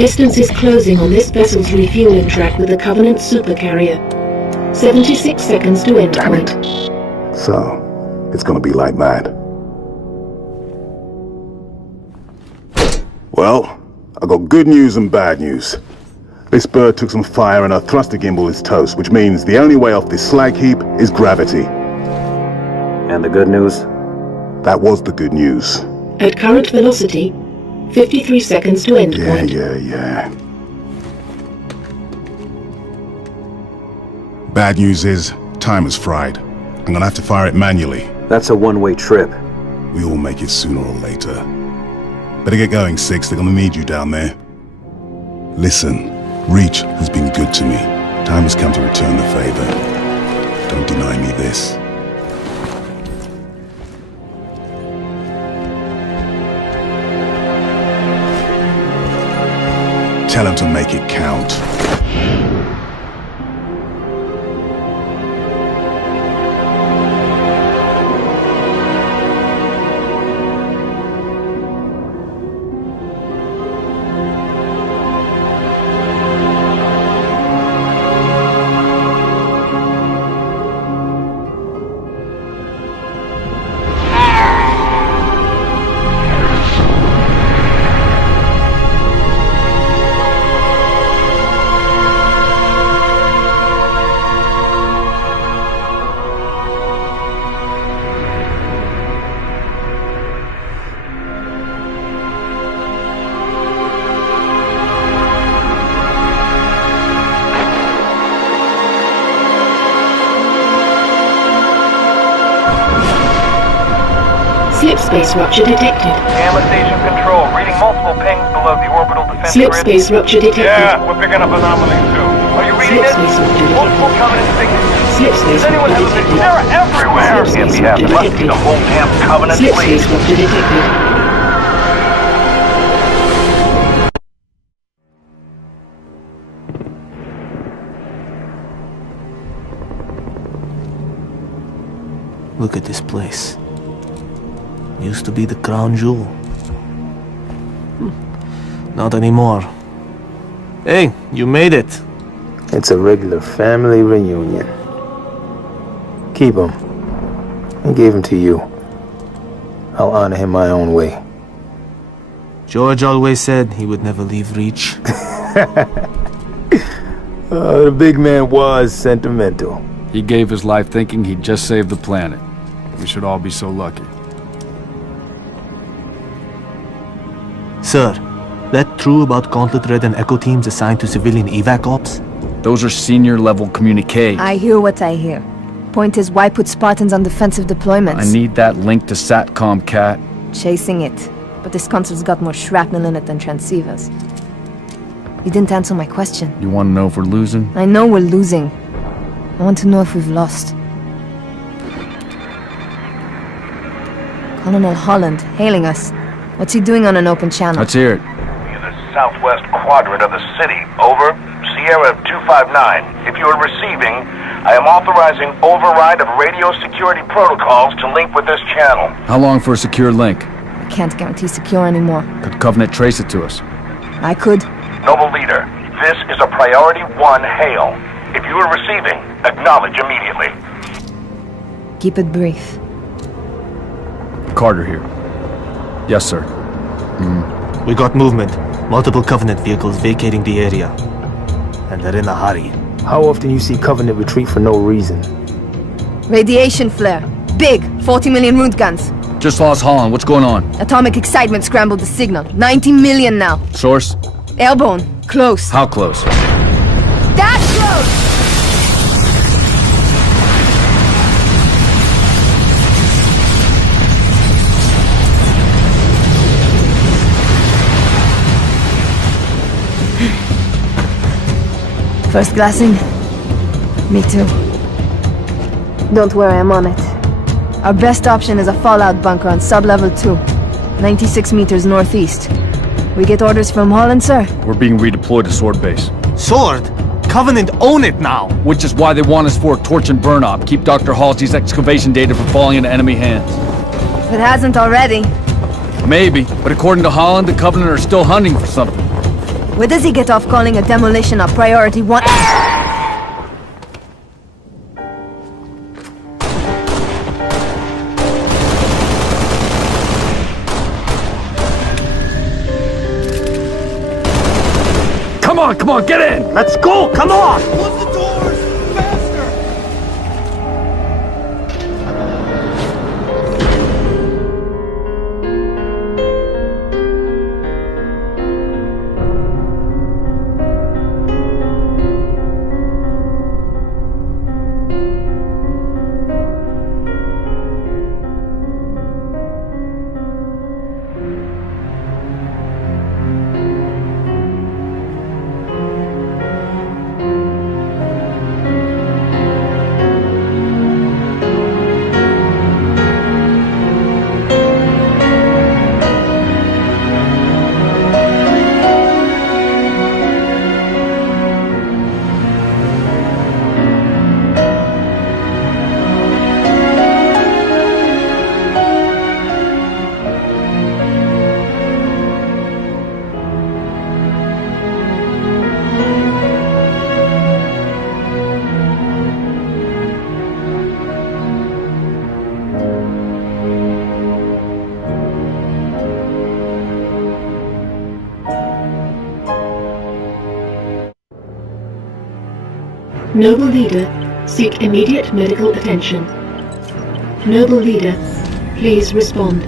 Distance is closing on this vessel's refueling track with the Covenant supercarrier. 76 seconds to endpoint. So, it's gonna be like that. Well, I got good news and bad news. This bird took some fire and our thruster gimbal is toast, which means the only way off this slag heap is gravity. And the good news? That was the good news. At current velocity, 53 seconds to endpoint. Yeah. Bad news is, time is fried. I'm gonna have to fire it manually. That's a one-way trip. We all make it sooner or later. Better get going, Six. They're gonna need you down there. Listen, Reach has been good to me. Time has come to return the favor. Don't deny me this. Tell him to make it count. Slip space rupture detected. Gamma station control, reading multiple pings below the orbital defense Slip grid. space rupture detected. Yeah, we're picking up anomalies too. Are you reading Slip it? space rupture Multiple detected. Covenant signatures. Slip space Does anyone have a rupture big detected. terror everywhere? Slip space rupture detected. The whole damn Covenant Slip fleet. space rupture detected. Look at this place. Used to be the crown jewel. Not anymore. Hey, you made it. It's a regular family reunion. Keep him. I gave him to you. I'll honor him my own way. George always said he would never leave Reach. The big man was sentimental. He gave his life thinking he'd just save the planet. We should all be so lucky. Sir, that true about Gauntlet Red and Echo teams assigned to civilian evac ops? Those are senior-level communiques. I hear what I hear. Point is, why put Spartans on defensive deployments? I need that link to SATCOM, Cat. Chasing it. But this console's got more shrapnel in it than transceivers. You didn't answer my question. You want to know if we're losing? I know we're losing. I want to know if we've lost. Colonel Holland, hailing us. What's he doing on an open channel? Let's hear it. In the southwest quadrant of the city. Over. Sierra 259. If you are receiving, I am authorizing override of radio security protocols to link with this channel. How long for a secure link? I can't guarantee secure anymore. Could Covenant trace it to us? I could. Noble leader, this is a priority 1 hail. If you are receiving, acknowledge immediately. Keep it brief. Carter here. Yes, sir. We got movement. Multiple Covenant vehicles vacating the area. And they're in a hurry. How often you see Covenant retreat for no reason? Radiation flare. Big. 40 million root guns. Just lost Holland. What's going on? Atomic excitement scrambled the signal. 90 million now. Source? Airborne. Close. How close? That close! First glassing? Me too. Don't worry, I'm on it. Our best option is a fallout bunker on sub-level 2. 96 meters northeast. We get orders from Holland, sir? We're being redeployed to Sword Base. Sword? Covenant own it now! Which is why they want us for a torch and burn op. Keep Dr. Halsey's excavation data from falling into enemy hands. If it hasn't already. Maybe, but according to Holland, the Covenant are still hunting for something. Where does he get off calling a demolition a priority one? Come on, get in! Let's go! Come on! Noble Leader, seek immediate medical attention. Noble Leader, please respond.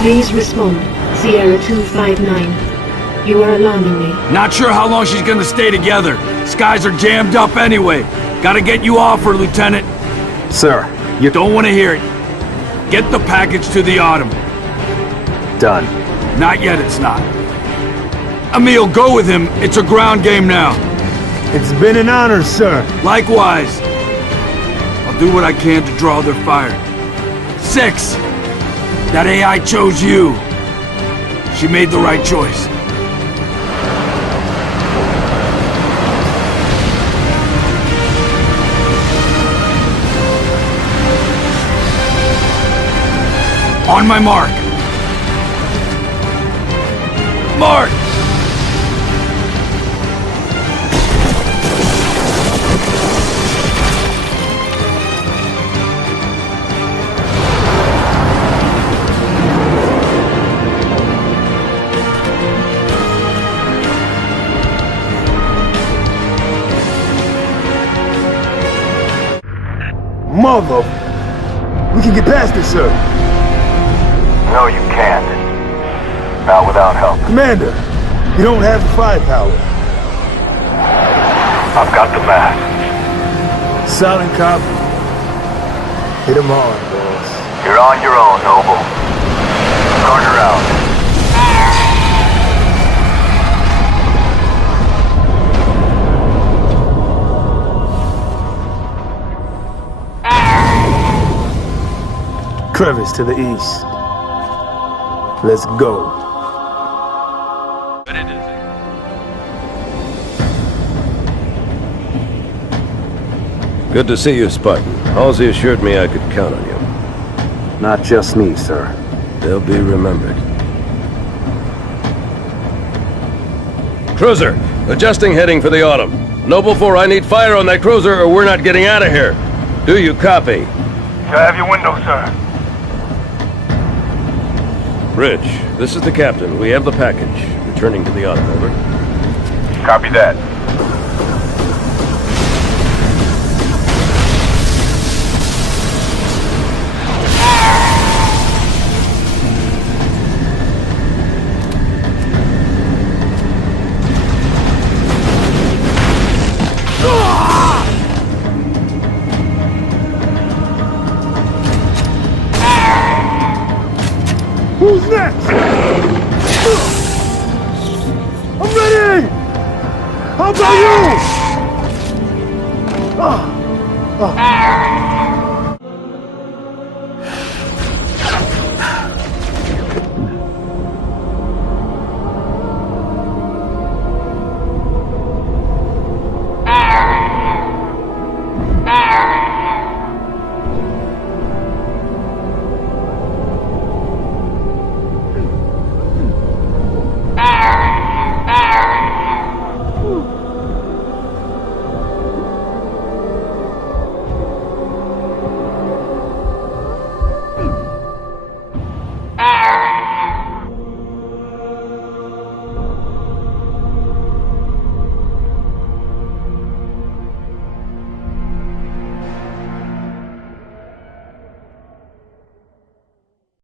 Please respond, Sierra 259. You are alarming me. Not sure how long she's gonna stay together. Skies are jammed up anyway. Gotta get you off her, Lieutenant. Sir, You don't want to hear it. Get the package to the Autumn. done. Not yet, it's not. Emil, go with him. It's a ground game now. It's been an honor, sir. Likewise. I'll do what I can to draw their fire. 6. That AI chose you. She made the right choice. On my mark. Mark! Mother! We can get past this, sir. No, you can't. Not without help. Commander, you don't have the firepower. I've got the math. Silent cop. Hit him hard, boss. You're on your own, Noble. Corner out. Crevice to the east. Let's go. Good to see you, Spartan. Halsey assured me I could count on you. Not just me, sir. They'll be remembered. Cruiser, adjusting heading for the Autumn. Noble 4, I need fire on that cruiser or we're not getting out of here. Do you copy? You have your window, sir. Rich, this is the captain. We have the package. Returning to the Autumn, over. Copy that. Who's next? I'm ready! How about you?